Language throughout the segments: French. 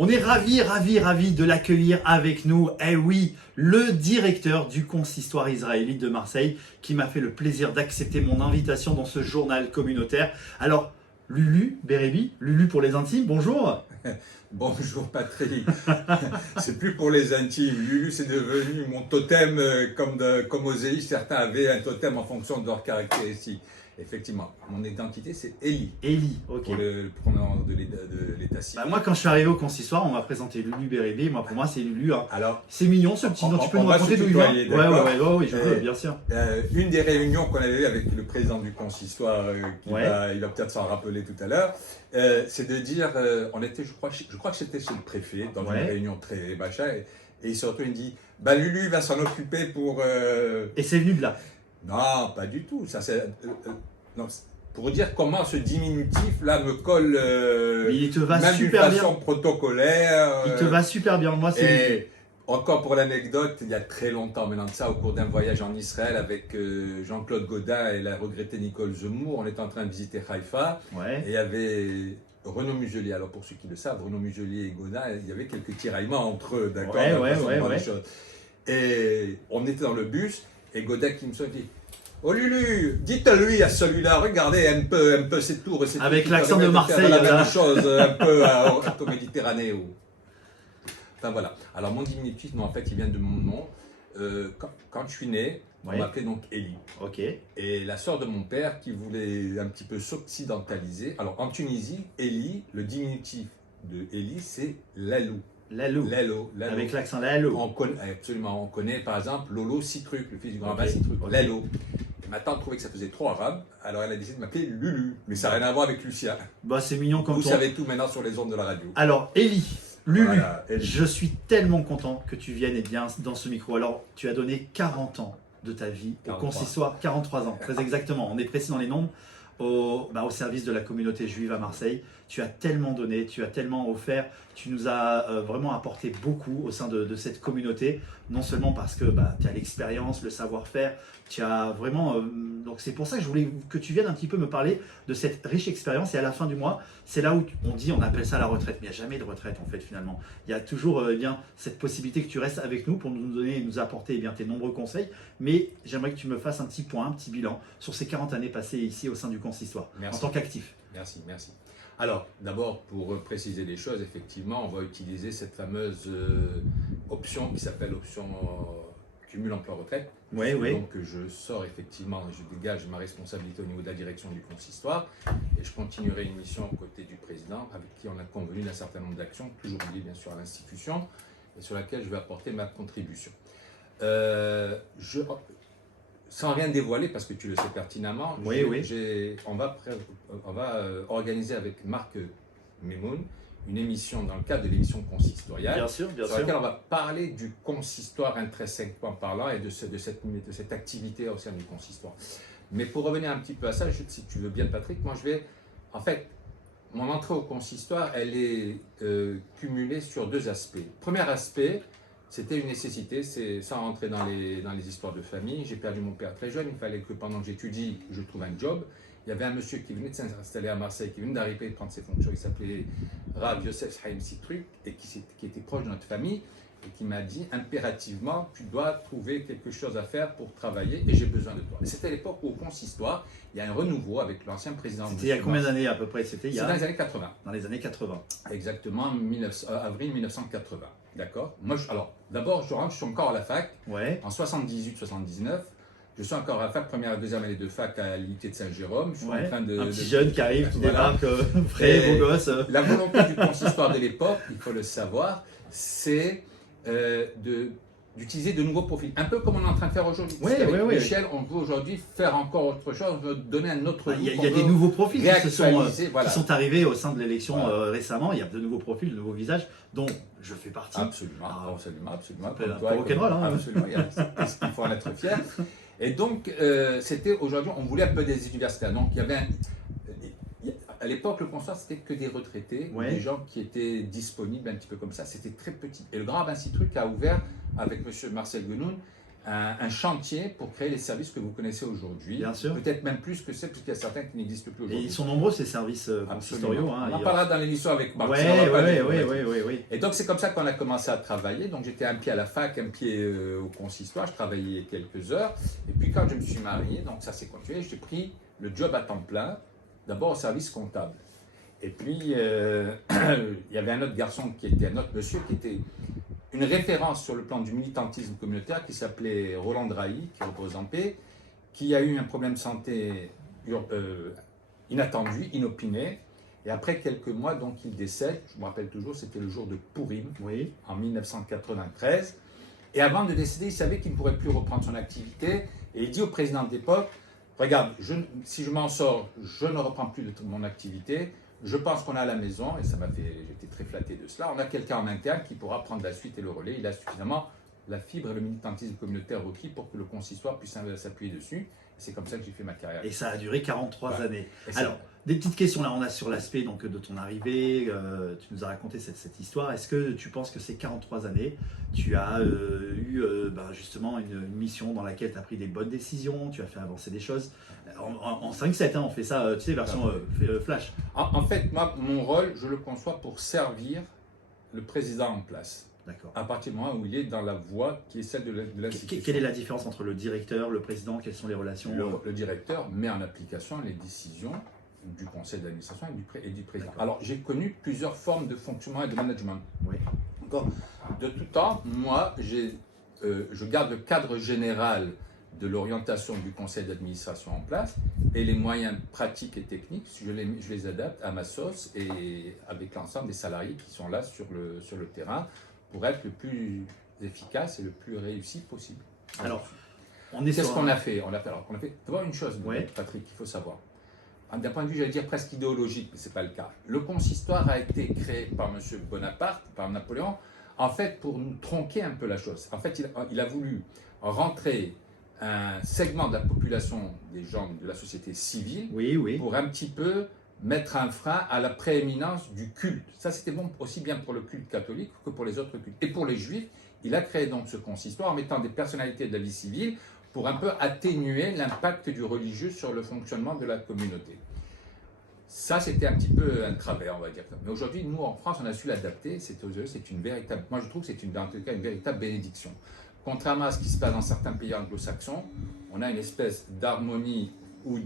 On est ravis de l'accueillir avec nous. Eh oui, le directeur du consistoire israélite de Marseille qui m'a fait le plaisir d'accepter mon invitation dans ce journal communautaire. Alors, Lulu Bérébi, Lulu pour les intimes, bonjour. Bonjour Patrick, c'est plus pour les intimes, Lulu c'est devenu mon totem comme Oséies, certains avaient un totem en fonction de leurs caractéristiques. Effectivement, mon identité c'est Eli. Eli, ok. Pour le pronom de l'état civil. Bah moi quand je suis arrivé au consistoire, on m'a présenté Lulu Bérébi, moi pour moi c'est Lulu. Hein. Alors, c'est mignon ce petit nom, tu peux nous raconter d'où il vient? Oui, je veux, bien sûr. Une des réunions qu'on avait eues avec le président du consistoire, il va peut-être s'en rappeler tout à l'heure, c'est de dire, on était, je crois que c'était chez le préfet, dans une réunion très machin, et surtout il dit, bah Lulu va s'en occuper pour... Et c'est venu de là? Non, pas du tout, ça c'est... pour dire comment ce diminutif là me colle il te va même super d'une façon bien. Protocolaire. Il te va super bien, moi c'est... Encore pour l'anecdote, il y a très longtemps maintenant de ça, au cours d'un voyage en Israël avec Jean-Claude Godin et la regrettée Nicole Zemmour, on était en train de visiter Haïfa, et il y avait Renaud Muselier. Alors pour ceux qui le savent, Renaud Muselier et Godin, il y avait quelques tiraillements entre eux, d'accord, et on était dans le bus, et Godin qui me dit: oh Lulu, dites-lui à celui-là, regardez un peu ces tours. Avec l'accent de Marseille. La même chose, un peu au Méditerranée. Enfin voilà. Alors mon diminutif, en fait, il vient de mon nom. Quand je suis né, on m'appelait donc Eli. Ok. Et la sœur de mon père qui voulait un petit peu s'occidentaliser. Alors en Tunisie, Eli, le diminutif de Eli, c'est Lalou. Lalou. Avec l'accent Lalou. Absolument. On connaît par exemple Lolo Citruc, le fils du grand rabbin Citruc. Lalou. Et ma tante trouvait que ça faisait trop arabe, alors elle a décidé de m'appeler Lulu. Mais ça n'a rien à voir avec Lucien. Bah c'est mignon comme Vous savez tout maintenant sur les ondes de la radio. Alors Eli, Lulu, voilà, je suis tellement content que tu viennes bien dans ce micro. Alors tu as donné 40 ans de ta vie au consistoire, 43 ans, très exactement. On est précis dans les nombres. Au service de la communauté juive à Marseille. Tu as tellement donné, tu as tellement offert, tu nous as vraiment apporté beaucoup au sein de cette communauté, non seulement parce que tu as l'expérience, le savoir-faire, tu as vraiment... donc c'est pour ça que je voulais que tu viennes un petit peu me parler de cette riche expérience, et à la fin du mois, c'est là où on dit, on appelle ça la retraite, mais il n'y a jamais de retraite en fait finalement. Il y a toujours cette possibilité que tu restes avec nous pour nous donner et nous apporter tes nombreux conseils, mais j'aimerais que tu me fasses un petit point, un petit bilan sur ces 40 années passées ici au sein du consistoire, en tant qu'actif. Merci. Alors, d'abord, pour préciser les choses, effectivement, on va utiliser cette fameuse option qui s'appelle option cumul emploi-retraite. Donc, je sors effectivement, je dégage ma responsabilité au niveau de la direction du consistoire et je continuerai une mission aux côtés du président avec qui on a convenu d'un certain nombre d'actions, toujours liées bien sûr à l'institution et sur laquelle je vais apporter ma contribution. Sans rien dévoiler, parce que tu le sais pertinemment, on va organiser avec Marc Memoun une émission dans le cadre de l'émission consistoriale, sur laquelle on va parler du consistoire intrinsèquement parlant et de cette activité au sein du consistoire. Mais pour revenir un petit peu à ça, si tu veux bien Patrick, moi en fait, mon entrée au consistoire, elle est cumulée sur deux aspects. Premier aspect, c'était une nécessité, c'est sans rentrer dans les histoires de famille. J'ai perdu mon père très jeune, il fallait que pendant que j'étudie, je trouve un job. Il y avait un monsieur qui venait de s'installer à Marseille, qui venait d'arriver de prendre ses fonctions, il s'appelait Rav Yosef Chaim Citruc, et qui était proche de notre famille, et qui m'a dit impérativement, tu dois trouver quelque chose à faire pour travailler, et j'ai besoin de toi. C'était l'époque où au consistoire, il y a un renouveau avec l'ancien président. C'était il y a combien d'années à peu près? C'était dans les années 80. Dans les années 80. Exactement, avril 1980. D'accord. Moi, alors, d'abord, je suis encore à la fac. En 78-79. Je suis encore à la fac, première et deuxième année de fac à l'IUT de Saint-Jérôme. Je suis en train un petit jeune qui arrive, qui débarque, frais, beau gosse. La volonté du consistoire de l'époque, il faut le savoir, c'est d'utiliser de nouveaux profils. Un peu comme on est en train de faire aujourd'hui. Michel, on veut aujourd'hui faire encore autre chose, on veut donner un autre Il y a des nouveaux profils qui sont arrivés au sein de l'élection récemment. Il y a de nouveaux profils, de nouveaux visages, dont je fais partie. Absolument. Rock'n'roll, hein. Absolument, il faut en être fier. Et donc, c'était aujourd'hui, on voulait un peu des universitaires. Donc, il y avait à l'époque, le constat, c'était que des retraités, des gens qui étaient disponibles, un petit peu comme ça. C'était très petit. Et le Grand Rabbin Citruc a ouvert, avec M. Marcel Guenoun, un chantier pour créer les services que vous connaissez aujourd'hui. Bien sûr. Peut-être même plus que c'est, puisqu'il y a certains qui n'existent plus aujourd'hui. Et ils sont nombreux, ces services consistoriaux. On en parlera dans l'émission avec Marc. Oui. Et donc, c'est comme ça qu'on a commencé à travailler. Donc, j'étais un pied à la fac, un pied au consistoire. Je travaillais quelques heures. Et puis, quand je me suis marié, donc ça s'est continué, j'ai pris le job à temps plein, d'abord au service comptable. Et puis, il y avait un autre garçon un autre monsieur qui était une référence sur le plan du militantisme communautaire qui s'appelait Roland Drahi, qui repose en paix, qui a eu un problème de santé inattendu, inopiné. Et après quelques mois, donc, il décède. Je me rappelle toujours, c'était le jour de Purim, en 1993. Et avant de décéder, il savait qu'il ne pourrait plus reprendre son activité. Et il dit au président de l'époque, regarde, si je m'en sors, je ne reprends plus mon activité. Je pense qu'on a à la maison, et ça m'a fait, j'étais très flatté de cela, on a quelqu'un en interne qui pourra prendre la suite et le relais. Il a suffisamment la fibre et le militantisme communautaire requis pour que le consistoire puisse s'appuyer dessus. C'est comme ça que j'ai fait ma carrière. Et ça a duré 43 années. Alors, des petites questions là, on a sur l'aspect de ton arrivée, tu nous as raconté cette histoire. Est-ce que tu penses que ces 43 années, tu as eu justement une mission dans laquelle tu as pris des bonnes décisions, tu as fait avancer des choses en 5-7, on fait ça, tu sais, version flash. En fait, moi, mon rôle, je le conçois pour servir le président en place. À partir du moment où il est dans la voie qui est celle de l'institution. Quelle est la différence entre le directeur, le président? Quelles sont les relations? Le directeur met en application les décisions du conseil d'administration et du président. Alors, j'ai connu plusieurs formes de fonctionnement et de management. De tout temps, moi, je garde le cadre général de l'orientation du conseil d'administration en place et les moyens pratiques et techniques, je les adapte à ma sauce et avec l'ensemble des salariés qui sont là sur le terrain pour être le plus efficace et le plus réussi possible. Alors, qu'est-ce qu'on a fait? On a fait d'abord une chose, Patrick, qu'il faut savoir. D'un point de vue, j'allais dire presque idéologique, mais ce n'est pas le cas. Le consistoire a été créé par M. Bonaparte, par Napoléon, en fait pour nous tronquer un peu la chose. En fait, il a voulu rentrer un segment de la population, des gens de la société civile, pour un petit peu mettre un frein à la prééminence du culte. Ça, c'était bon aussi bien pour le culte catholique que pour les autres cultes. Et pour les juifs, il a créé donc ce consistoire en mettant des personnalités de la vie civile pour un peu atténuer l'impact du religieux sur le fonctionnement de la communauté. Ça, c'était un petit peu un travers, on va dire. Mais aujourd'hui, nous, en France, on a su l'adapter. C'est une véritable, moi, je trouve que c'est en tout cas une véritable bénédiction. Contrairement à ce qui se passe dans certains pays anglo-saxons, on a une espèce d'harmonie ou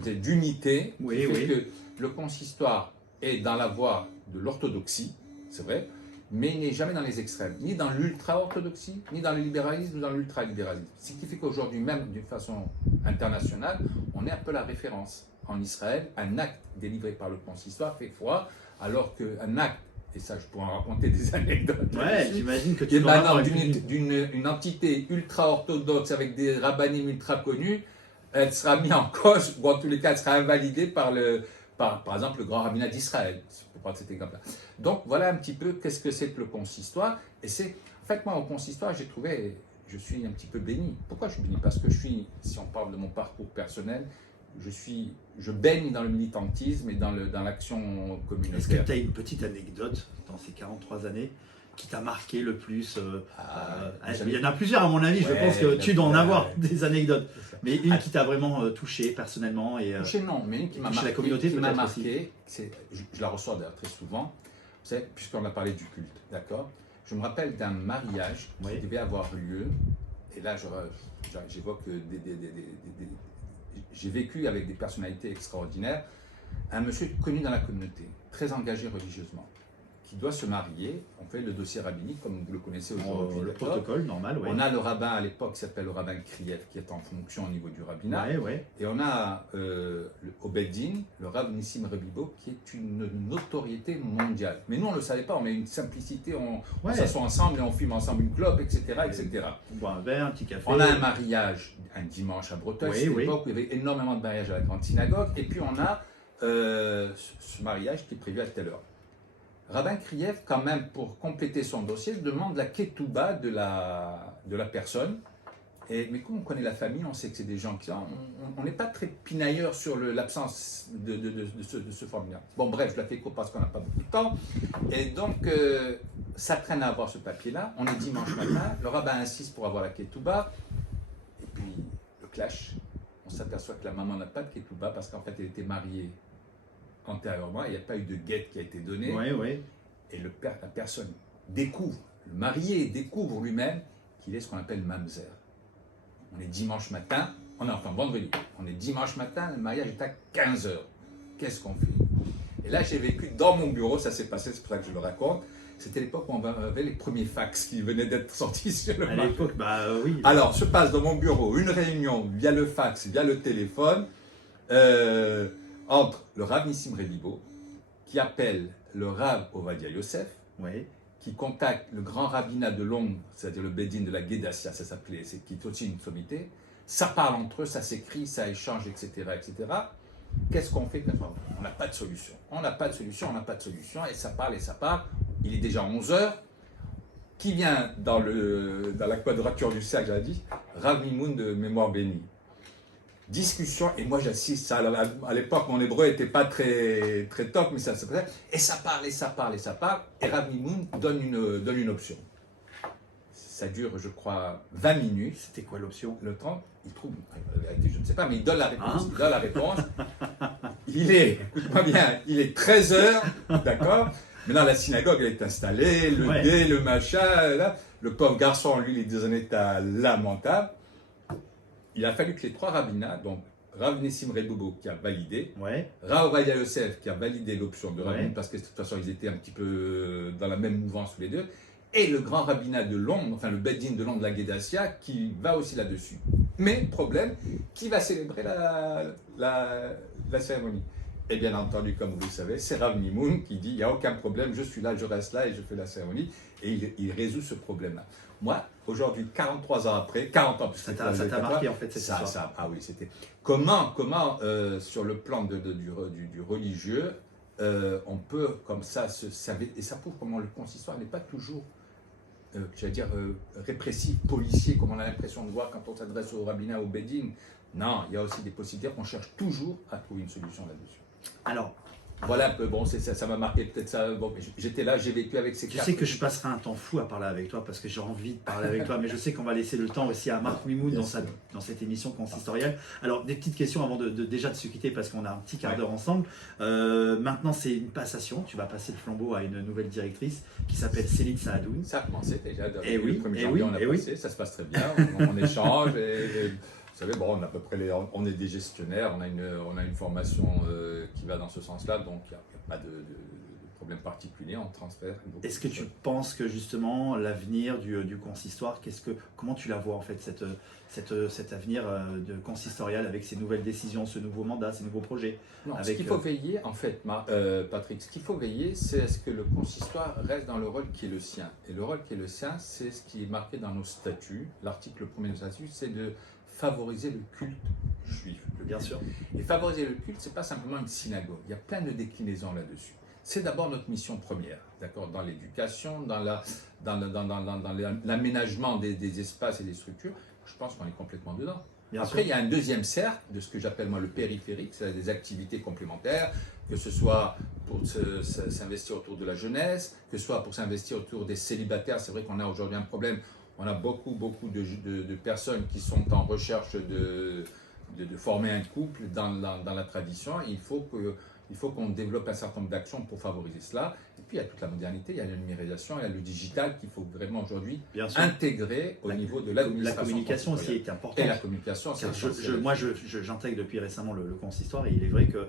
d'unité qui fait que le consistoire est dans la voie de l'orthodoxie, c'est vrai, mais il n'est jamais dans les extrêmes, ni dans l'ultra-orthodoxie, ni dans le libéralisme, ni dans l'ultra-libéralisme. Ce qui fait qu'aujourd'hui, même d'une façon internationale, on est un peu la référence. En Israël, un acte délivré par le consistoire fait foi, alors qu'un acte, et ça je pourrais en raconter des anecdotes, j'imagine que tu émanant d'une entité ultra-orthodoxe avec des rabbinimes ultra connus, elle sera mise en cause, ou en tous les cas elle sera invalidée par exemple le grand rabbinat d'Israël, pour prendre cet exemple-là. Donc voilà un petit peu qu'est-ce que c'est que le consistoire. Et c'est, en fait, moi au consistoire, je suis un petit peu béni. Pourquoi je suis béni? Parce que si on parle de mon parcours personnel, je baigne dans le militantisme et dans l'action communautaire. Est-ce que tu as une petite anecdote dans ces 43 années qui t'a marqué le plus? Il y en a plusieurs à mon avis, je pense que tu dois en avoir des anecdotes. Mais une qui t'a vraiment touché personnellement touché non, mais une qui m'a marqué, la communauté, je la reçois d'ailleurs très souvent, puisqu'on a parlé du culte, d'accord? Je me rappelle d'un mariage qui devait avoir lieu, et là j'évoque j'ai vécu avec des personnalités extraordinaires, un monsieur connu dans la communauté, très engagé religieusement, qui doit se marier. On fait le dossier rabbinique comme vous le connaissez aujourd'hui. Le protocole normal, On a le rabbin à l'époque qui s'appelle le rabbin Kriev, qui est en fonction au niveau du rabbinat. Et on a au Beddin, le rabbin Nissim Rebibo, qui est une notoriété mondiale. Mais nous, on ne le savait pas, on a une simplicité, on s'assoit ensemble et on fume ensemble une clope, etc. etc. On boit un verre, un petit café. On a un mariage un dimanche à Breteuil, c'est l'époque où il y avait énormément de mariages à la grande synagogue. Et puis on a ce mariage qui est prévu à telle heure. Rabbin Kriev, quand même, pour compléter son dossier, demande la ketouba de la personne. Mais comme on connaît la famille, on sait que c'est des gens qui... On n'est pas très pinailleurs sur l'absence de ce formulaire. Bon, bref, je la fais court parce qu'on n'a pas beaucoup de temps. Et donc, ça traîne à avoir ce papier-là. On est dimanche matin, le rabbin insiste pour avoir la ketouba. Et puis, le clash, on s'aperçoit que la maman n'a pas de ketouba parce qu'en fait, elle était mariée antérieurement. Il n'y a pas eu de guette qui a été donnée. Et le père, la personne découvre, le marié découvre lui-même qu'il est ce qu'on appelle mamzer. On est dimanche matin, enfin vendredi, on est dimanche matin, le mariage est à 15 h. Qu'est-ce qu'on fait? Et là, j'ai vécu dans mon bureau, ça s'est passé, c'est pour ça que je le raconte. C'était l'époque où on avait les premiers fax qui venaient d'être sortis sur le marché. À l'époque, oui. Alors, se passe dans mon bureau une réunion via le fax, via le téléphone, entre le Rav Nissim Revivo, qui appelle le Rav Ovadia Yosef, qui contacte le grand rabbinat de Londres, c'est-à-dire le Bedin de la Guédassia, ça s'appelait, qui est aussi une sommité. Ça parle entre eux, ça s'écrit, ça échange, etc. etc. Qu'est-ce qu'on fait? On n'a pas de solution. On n'a pas de solution, on n'a pas de solution. Et ça parle, et ça parle. Il est déjà 11 h. Qui vient dans la quadrature du cercle, j'ai dit? Rav Mimoun de Mémoire Bénie. Discussion, et moi j'assiste. À l'époque, mon hébreu n'était pas très, très top, mais ça se faisait. Et ça parle, et ça parle, et ça parle. Et Rav Mimoun donne une option. Ça dure, je crois, 20 minutes. C'était quoi l'option? Le temps, il trouve, je ne sais pas, mais il donne la réponse. Il donne la réponse. Il est, écoute-moi bien, il est 13 h, d'accord? Maintenant, la synagogue, elle est installée, le dé, le machin, là. Le pauvre garçon, lui, il est dans un état lamentable. Il a fallu que les trois rabbinats, donc Rav Nissim Revivo qui a validé, Rav Ovadia Yosef qui a validé l'option de rabbin, parce que de toute façon, ils étaient un petit peu dans la même mouvance tous les deux, et le grand rabbinat de Londres, enfin le Bedin de Londres, la Guédassia, qui va aussi là-dessus. Mais, problème, qui va célébrer la cérémonie? Et bien entendu, comme vous le savez, c'est Rav Mimoun qui dit, il n'y a aucun problème, je suis là, je reste là et je fais la cérémonie. Et il résout ce problème-là. Moi, aujourd'hui, 43 ans après, 40 ans plus ça t'a marqué en fait cette histoire. Ah oui, c'était... Comment sur le plan du religieux, on peut comme ça se servir, et ça prouve comment le consistoire n'est pas toujours répressif, policier, comme on a l'impression de voir quand on s'adresse au rabbinat, au Bedin. Non, il y a aussi des possibilités, on cherche toujours à trouver une solution là-dessus. Alors, voilà un peu, bon, ça m'a marqué peut-être ça. Bon, j'étais là, j'ai vécu avec ces cartes. Je sais que je passerai un temps fou à parler avec toi parce que j'ai envie de parler avec toi, mais je sais qu'on va laisser le temps aussi à Marc Mimoun dans cette émission consistoriale. Alors, des petites questions avant déjà de se quitter parce qu'on a un petit quart d'heure ensemble. Maintenant, c'est une passation. Tu vas passer le flambeau à une nouvelle directrice qui s'appelle Céline Saadoun. Ça a commencé déjà. Et oui, le 1er janvier, on a passé, ça se passe très bien. On échange vous savez, bon, on, a à peu près on est des gestionnaires, on a une formation qui va dans ce sens-là, donc il n'y a pas de problème particulier, on transfère. Est-ce que tu penses que justement l'avenir du consistoire, comment tu la vois en fait, cet avenir de consistorial avec ces nouvelles décisions, ce nouveau mandat, ces nouveaux projets? Ce qu'il faut veiller, en fait, Patrick, ce qu'il faut veiller, c'est est-ce que le consistoire reste dans le rôle qui est le sien. Et le rôle qui est le sien, c'est ce qui est marqué dans nos statuts. L'article 1er de nos statuts, c'est de favoriser le culte juif. Bien sûr. Et favoriser le culte, ce n'est pas simplement une synagogue. Il y a plein de déclinaisons là-dessus. C'est d'abord notre mission première, d'accord, dans l'éducation, dans l'aménagement des espaces et des structures. Je pense qu'on est complètement dedans. Après, il y a un deuxième cercle de ce que j'appelle moi le périphérique, c'est des activités complémentaires, que ce soit pour s'investir autour de la jeunesse, que ce soit pour s'investir autour des célibataires. C'est vrai qu'on a aujourd'hui un problème. On a beaucoup de personnes qui sont en recherche de former un couple dans la tradition. Il faut qu'on développe un certain nombre d'actions pour favoriser cela. Et puis il y a toute la modernité, il y a la numérisation, il y a le digital qu'il faut vraiment aujourd'hui intégrer au niveau de l'administration. La communication aussi est importante. Et la communication, c'est moi, j'intègre depuis récemment le consistoire et il est vrai que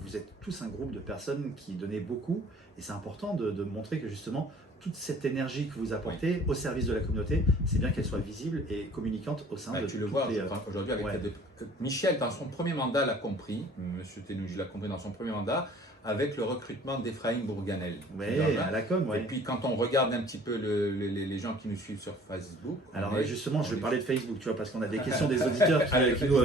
vous êtes tous un groupe de personnes qui donnaient beaucoup et c'est important de montrer que justement toute cette énergie que vous apportez au service de la communauté, c'est bien qu'elle soit visible et communicante au sein de tu le vois aujourd'hui avec Michel, dans son premier mandat, l'a compris, M. Tenouji l'a compris dans son premier mandat, avec le recrutement d'Ephraim Bourganel. Oui, à la com, Et puis quand on regarde un petit peu les gens qui nous suivent sur Facebook... Alors justement, je vais parler de Facebook, tu vois, parce qu'on a des questions des auditeurs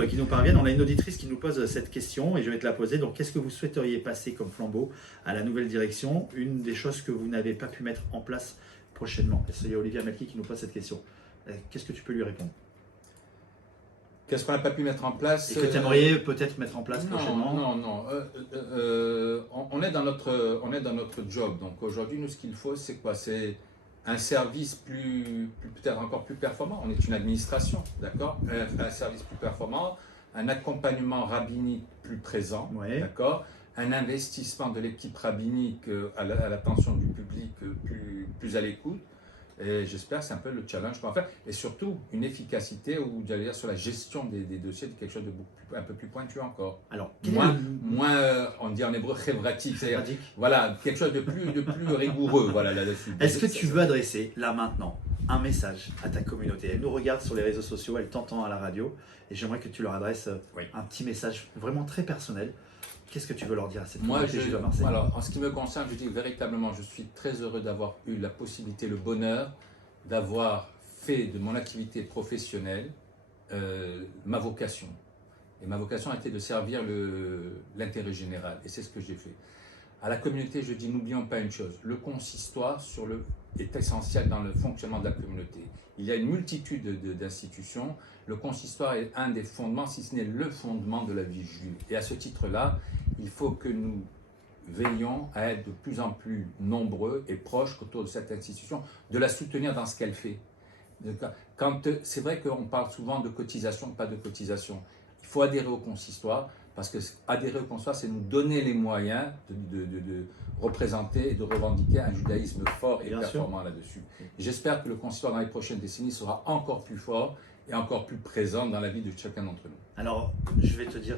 qui nous parviennent. On a une auditrice qui nous pose cette question et je vais te la poser. Donc, qu'est-ce que vous souhaiteriez passer comme flambeau à la nouvelle direction? Une des choses que vous n'avez pas pu mettre en place prochainement. C'est Olivia Melki qui nous pose cette question. Qu'est-ce que tu peux lui répondre? Qu'est-ce qu'on n'a pas pu mettre en place? Et que tu aimerais peut-être mettre en place prochainement? Non. On est dans notre job. Donc aujourd'hui, nous, ce qu'il faut, c'est quoi? C'est un service peut-être encore plus performant. On est une administration, d'accord? Un service plus performant, un accompagnement rabbinique plus présent, d'accord? Un investissement de l'équipe rabbinique à l'attention du public plus à l'écoute. Et j'espère que c'est un peu le challenge qu'on va faire. Et surtout, une efficacité ou j'allais dire sur la gestion des dossiers, de quelque chose de un peu plus pointu encore. Alors, moins on dit en hébreu, chevratique, c'est-à-dire voilà, quelque chose de plus rigoureux voilà, là-dessus. Est-ce que tu veux adresser, là maintenant, un message à ta communauté? Elle nous regarde sur les réseaux sociaux, elle t'entend à la radio, et j'aimerais que tu leur adresses un petit message vraiment très personnel. Qu'est-ce que tu veux leur dire à cette communauté juive à Marseille? Alors, en ce qui me concerne, je dis véritablement, je suis très heureux d'avoir eu la possibilité, le bonheur d'avoir fait de mon activité professionnelle ma vocation. Et ma vocation a été de servir l'intérêt général. Et c'est ce que j'ai fait. À la communauté, je dis, n'oublions pas une chose, le consistoire est essentiel dans le fonctionnement de la communauté. Il y a une multitude d'institutions. Le consistoire est un des fondements, si ce n'est le fondement de la vie juive. Et à ce titre-là, il faut que nous veillions à être de plus en plus nombreux et proches autour de cette institution, de la soutenir dans ce qu'elle fait. C'est vrai qu'on parle souvent de cotisation, pas de cotisation. Il faut adhérer au consistoire, parce que adhérer au consistoire, c'est nous donner les moyens de représenter et de revendiquer un judaïsme fort et performant là-dessus. J'espère que le consistoire dans les prochaines décennies sera encore plus fort et encore plus présent dans la vie de chacun d'entre nous. Alors, je vais te dire,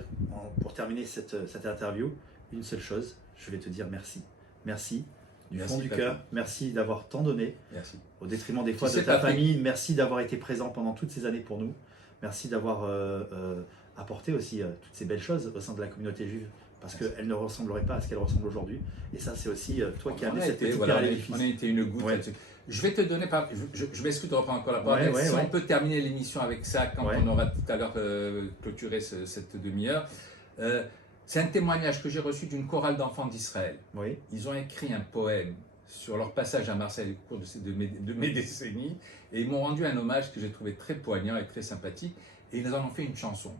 pour terminer cette interview, une seule chose, je vais te dire merci. Merci du fond du cœur, merci d'avoir tant donné, au détriment des fois de ta famille, merci d'avoir été présent pendant toutes ces années pour nous, merci d'avoir apporté aussi toutes ces belles choses au sein de la communauté juive, parce qu'elle ne ressemblerait pas à ce qu'elle ressemble aujourd'hui. Et ça, c'est aussi toi qui as amené cette petite pierre à l'édifice. On a été une goutte là-dessus. Je vais te donner, je m'excuse de reprendre encore la parole, si on peut terminer l'émission avec ça, quand on aura tout à l'heure clôturé cette demi-heure. C'est un témoignage que j'ai reçu d'une chorale d'enfants d'Israël. Ils ont écrit un poème sur leur passage à Marseille au cours de mes décennies, et ils m'ont rendu un hommage que j'ai trouvé très poignant et très sympathique, et ils en ont fait une chanson.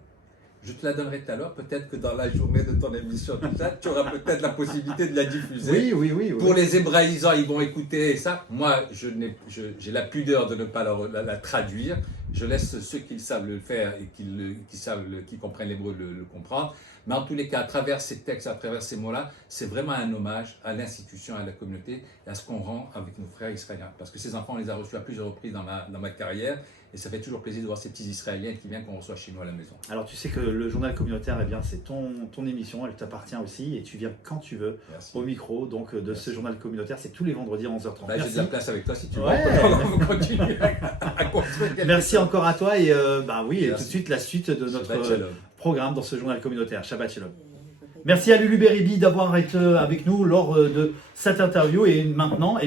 Je te la donnerai tout à l'heure, peut-être que dans la journée de ton émission, tout ça, tu auras peut-être la possibilité de la diffuser. Oui. Pour les hébraïsants, ils vont écouter ça. Moi, j'ai la pudeur de ne pas la traduire. Je laisse ceux qui savent le faire et qui comprennent l'hébreu le comprendre. Mais en tous les cas, à travers ces textes, à travers ces mots-là, c'est vraiment un hommage à l'institution, à la communauté et à ce qu'on rend avec nos frères israéliens. Parce que ces enfants, on les a reçus à plusieurs reprises dans ma carrière. Et ça fait toujours plaisir de voir ces petits Israéliens qui viennent qu'on reçoit chez nous à la maison. Alors tu sais que le journal communautaire, c'est ton émission, elle t'appartient aussi et tu viens quand tu veux au micro de ce journal communautaire. C'est tous les vendredis à 11h30. J'ai de la place avec toi si tu veux. On continue à construire. Merci encore à toi et et tout de suite la suite de notre programme dans ce journal communautaire. Shabbat Shalom. Merci à Lulu Beribi d'avoir été avec nous lors de cette interview. Et maintenant,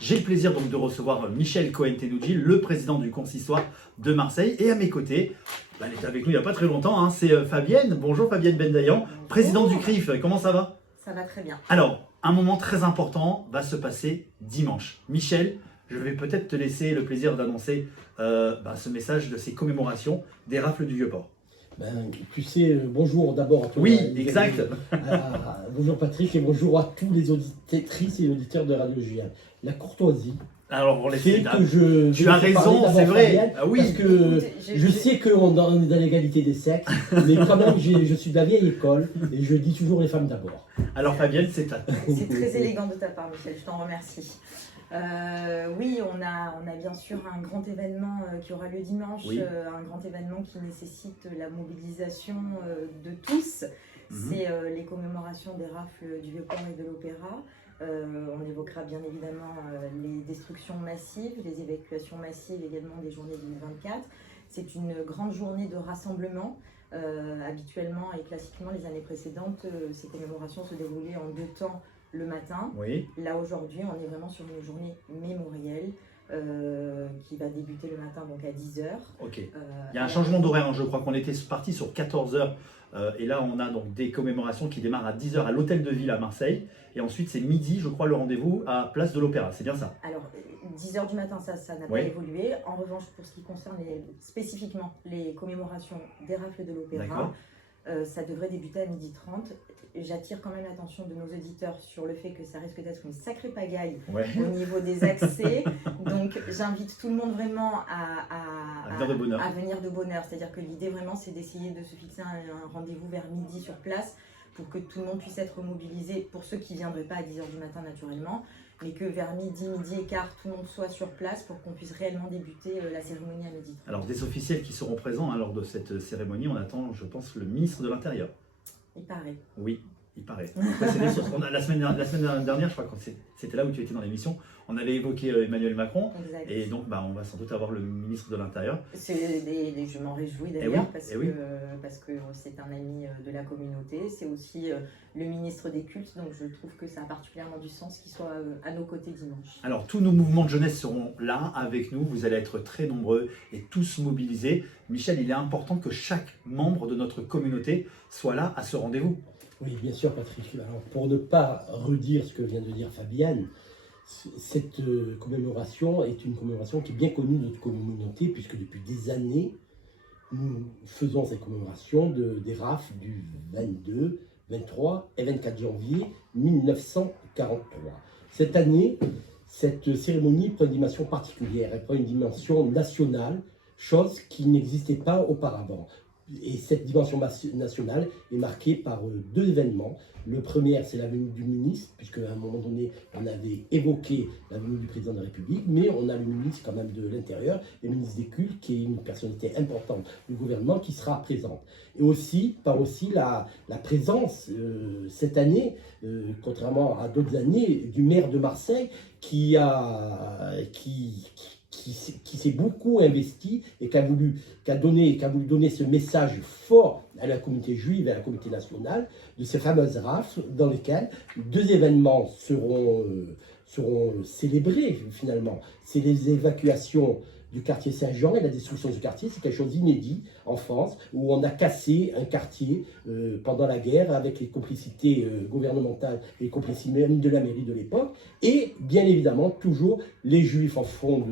j'ai le plaisir donc de recevoir Michel Cohen-Tenoudji, le président du consistoire de Marseille. Et à mes côtés, elle était avec nous il n'y a pas très longtemps, c'est Fabienne. Bonjour Fabienne Bendayan, présidente du CRIF. Comment ça va? Ça va très bien. Alors, un moment très important va se passer dimanche. Michel, je vais peut-être te laisser le plaisir d'annoncer ce message de ces commémorations des rafles du Vieux-Port. Tu sais, bonjour d'abord à tous. Oui, exact. Bonjour Patrick et bonjour à tous les auditrices et auditeurs de Radio Julien. La courtoisie. Alors, on fait que tu as raison, c'est vrai. Parce que je sais qu'on est dans l'égalité des sexes, mais quand même, je suis de la vieille école et je dis toujours les femmes d'abord. Alors Fabienne, c'est à toi. C'est très élégant de ta part, Michel, je t'en remercie. Oui, on a bien sûr un grand événement qui aura lieu dimanche, un grand événement qui nécessite la mobilisation de tous. C'est les commémorations des rafles du Vieux-Port et de l'Opéra. On évoquera bien évidemment les destructions massives, les évacuations massives également des journées 2024. C'est une grande journée de rassemblement. Habituellement et classiquement, les années précédentes, ces commémorations se déroulaient en 2 temps le matin. Là aujourd'hui, on est vraiment sur une journée mémorielle qui va débuter le matin donc à 10h. Il y a un changement d'horaire, je crois qu'on était parti sur 14h et là on a donc des commémorations qui démarrent à 10h à l'hôtel de ville à Marseille et ensuite c'est midi, je crois, le rendez-vous à Place de l'Opéra, c'est bien ça? Alors 10h du matin, ça n'a pas évolué. En revanche, pour ce qui concerne spécifiquement les commémorations des rafles de l'Opéra, ça devrait débuter à 12h30. J'attire quand même l'attention de nos auditeurs sur le fait que ça risque d'être une sacrée pagaille au niveau des accès. Donc j'invite tout le monde vraiment à venir de bonne heure. C'est-à-dire que l'idée vraiment c'est d'essayer de se fixer un rendez-vous vers midi sur place pour que tout le monde puisse être mobilisé, pour ceux qui ne viendraient pas à 10h du matin naturellement, mais que vers midi et quart, tout le monde soit sur place pour qu'on puisse réellement débuter la cérémonie à midi. Alors des officiels qui seront présents lors de cette cérémonie, on attend, je pense, le ministre de l'Intérieur. Il paraît. Oui, il paraît. Après, la semaine dernière, je crois que c'était là où tu étais dans l'émission, on avait évoqué Emmanuel Macron. Exact. Et donc on va sans doute avoir le ministre de l'Intérieur. Je m'en réjouis d'ailleurs parce que c'est un ami de la communauté. C'est aussi le ministre des cultes, donc je trouve que ça a particulièrement du sens qu'il soit à nos côtés dimanche. Alors tous nos mouvements de jeunesse seront là avec nous, vous allez être très nombreux et tous mobilisés. Michel, il est important que chaque membre de notre communauté soit là à ce rendez-vous. Oui, bien sûr, Patrick. Alors, pour ne pas redire ce que vient de dire Fabienne, cette commémoration est une commémoration qui est bien connue de notre communauté, puisque depuis des années, nous faisons cette commémoration des rafles du 22, 23 et 24 janvier 1943. Cette année, cette cérémonie prend une dimension particulière, elle prend une dimension nationale, chose qui n'existait pas auparavant. Et cette dimension nationale est marquée par deux événements. Le premier, c'est la venue du ministre, puisque à un moment donné, on avait évoqué la venue du président de la République, mais on a le ministre quand même de l'Intérieur, le ministre des Cultes, qui est une personnalité importante du gouvernement, qui sera présente. Et aussi, la présence, cette année, contrairement à d'autres années, du maire de Marseille, qui s'est beaucoup investi et qui a voulu donner ce message fort à la communauté juive et à la communauté nationale de ces fameuses rafles dans lesquelles deux événements seront célébrés finalement. C'est les évacuations du quartier Saint-Jean et la destruction du quartier, c'est quelque chose d'inédit en France, où on a cassé un quartier pendant la guerre avec les complicités gouvernementales et les complicités même de la mairie de l'époque, et bien évidemment toujours les Juifs en fond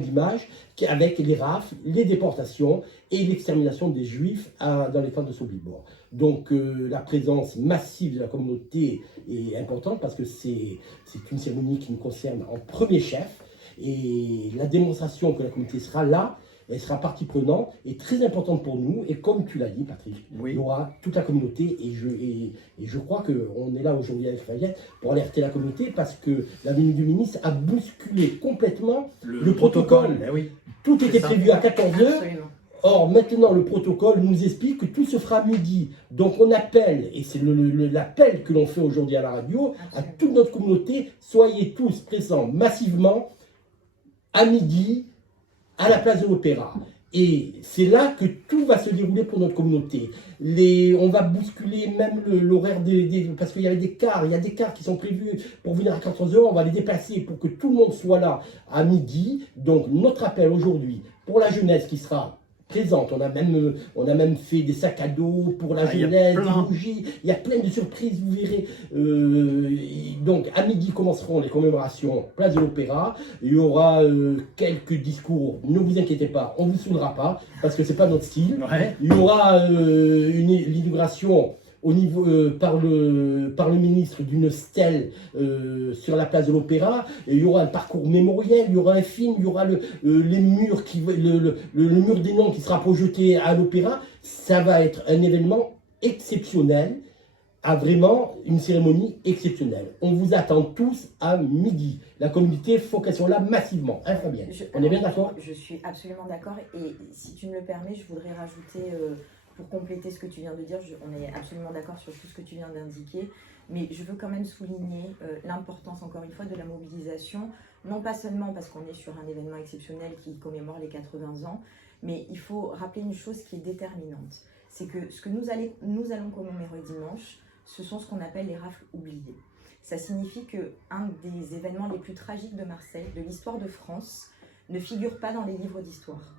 d'image, avec les rafles, les déportations et l'extermination des Juifs dans les camps de Sobibor. Donc la présence massive de la communauté est importante parce que c'est une cérémonie qui nous concerne en premier chef. Et la démonstration que la communauté sera là, elle sera partie prenante, est très importante pour nous. Et comme tu l'as dit, Patrick, il y aura toute la communauté. Et je crois qu'on est là aujourd'hui avec Fayette pour alerter la communauté parce que la venue du ministre a bousculé complètement le protocole. Tout était prévu à 14h. Or, maintenant, le protocole nous explique que tout se fera à midi. Donc, on appelle, et c'est l'appel que l'on fait aujourd'hui à la radio, à toute notre communauté, soyez tous présents massivement à midi, à la place de l'Opéra. Et c'est là que tout va se dérouler pour notre communauté. On va bousculer même l'horaire parce qu'il y a des cars qui sont prévus pour venir à 14h, on va les déplacer pour que tout le monde soit là à midi. Donc notre appel aujourd'hui pour la jeunesse qui sera présente, on a même fait des sacs à dos pour la jeunesse, des bougies, il y a plein de surprises, vous verrez. Donc à midi commenceront les commémorations place de l'Opéra, il y aura quelques discours, ne vous inquiétez pas, on ne vous saoulera pas, parce que c'est pas notre style. Il y aura l'inauguration au niveau, par le ministre d'une stèle sur la place de l'Opéra. Il y aura un parcours mémoriel, il y aura un film, il y aura le mur des noms qui sera projeté à l'Opéra. Ça va être un événement exceptionnel, vraiment une cérémonie exceptionnelle. On vous attend tous à midi. La communauté, il faut qu'elle soit là massivement. Hein, Fabienne, on est bien d'accord? Je suis absolument d'accord. Et si tu me le permets, je voudrais rajouter... pour compléter ce que tu viens de dire, on est absolument d'accord sur tout ce que tu viens d'indiquer, mais je veux quand même souligner l'importance, encore une fois, de la mobilisation, non pas seulement parce qu'on est sur un événement exceptionnel qui commémore les 80 ans, mais il faut rappeler une chose qui est déterminante. C'est que ce que nous allons commémorer dimanche, ce sont ce qu'on appelle les rafles oubliées. Ça signifie qu'un des événements les plus tragiques de Marseille, de l'histoire de France, ne figure pas dans les livres d'histoire.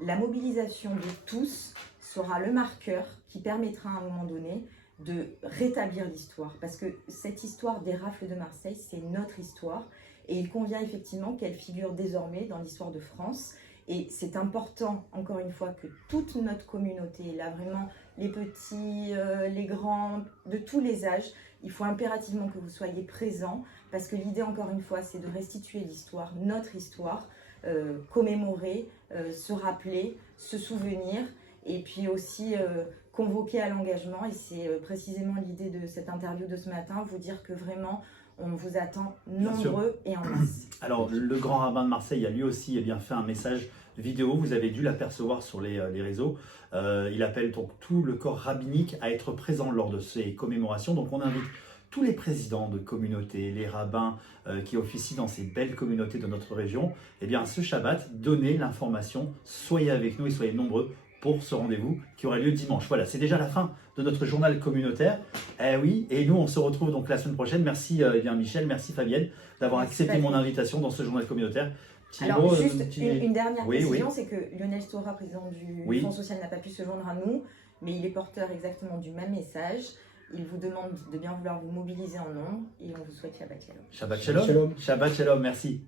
La mobilisation de tous sera le marqueur qui permettra à un moment donné de rétablir l'histoire, parce que cette histoire des rafles de Marseille, c'est notre histoire, et il convient effectivement qu'elle figure désormais dans l'histoire de France. Et c'est important, encore une fois, que toute notre communauté, là vraiment les petits, les grands, de tous les âges, il faut impérativement que vous soyez présents, parce que l'idée, encore une fois, c'est de restituer l'histoire, notre histoire, commémorer, se rappeler, se souvenir, et puis aussi convoquer à l'engagement. Et c'est précisément l'idée de cette interview de ce matin, vous dire que vraiment, on vous attend nombreux et en masse. Alors, le grand rabbin de Marseille a lui aussi fait un message vidéo, vous avez dû l'apercevoir sur les réseaux. Il appelle donc tout le corps rabbinique à être présent lors de ces commémorations. Donc on invite tous les présidents de communautés, les rabbins qui officient dans ces belles communautés de notre région. Ce Shabbat, donnez l'information, soyez avec nous et soyez nombreux pour ce rendez-vous qui aura lieu dimanche. Voilà, c'est déjà la fin de notre journal communautaire. Oui, et nous on se retrouve donc la semaine prochaine. Merci Michel, merci Fabienne d'avoir accepté mon invitation dans ce journal communautaire. Alors, juste une dernière précision, c'est que Lionel Stora, président du Fonds social, n'a pas pu se joindre à nous, mais il est porteur exactement du même message. Il vous demande de bien vouloir vous mobiliser en nombre et on vous souhaite Shabbat Shalom. Shabbat Shalom. Shabbat Shalom, merci.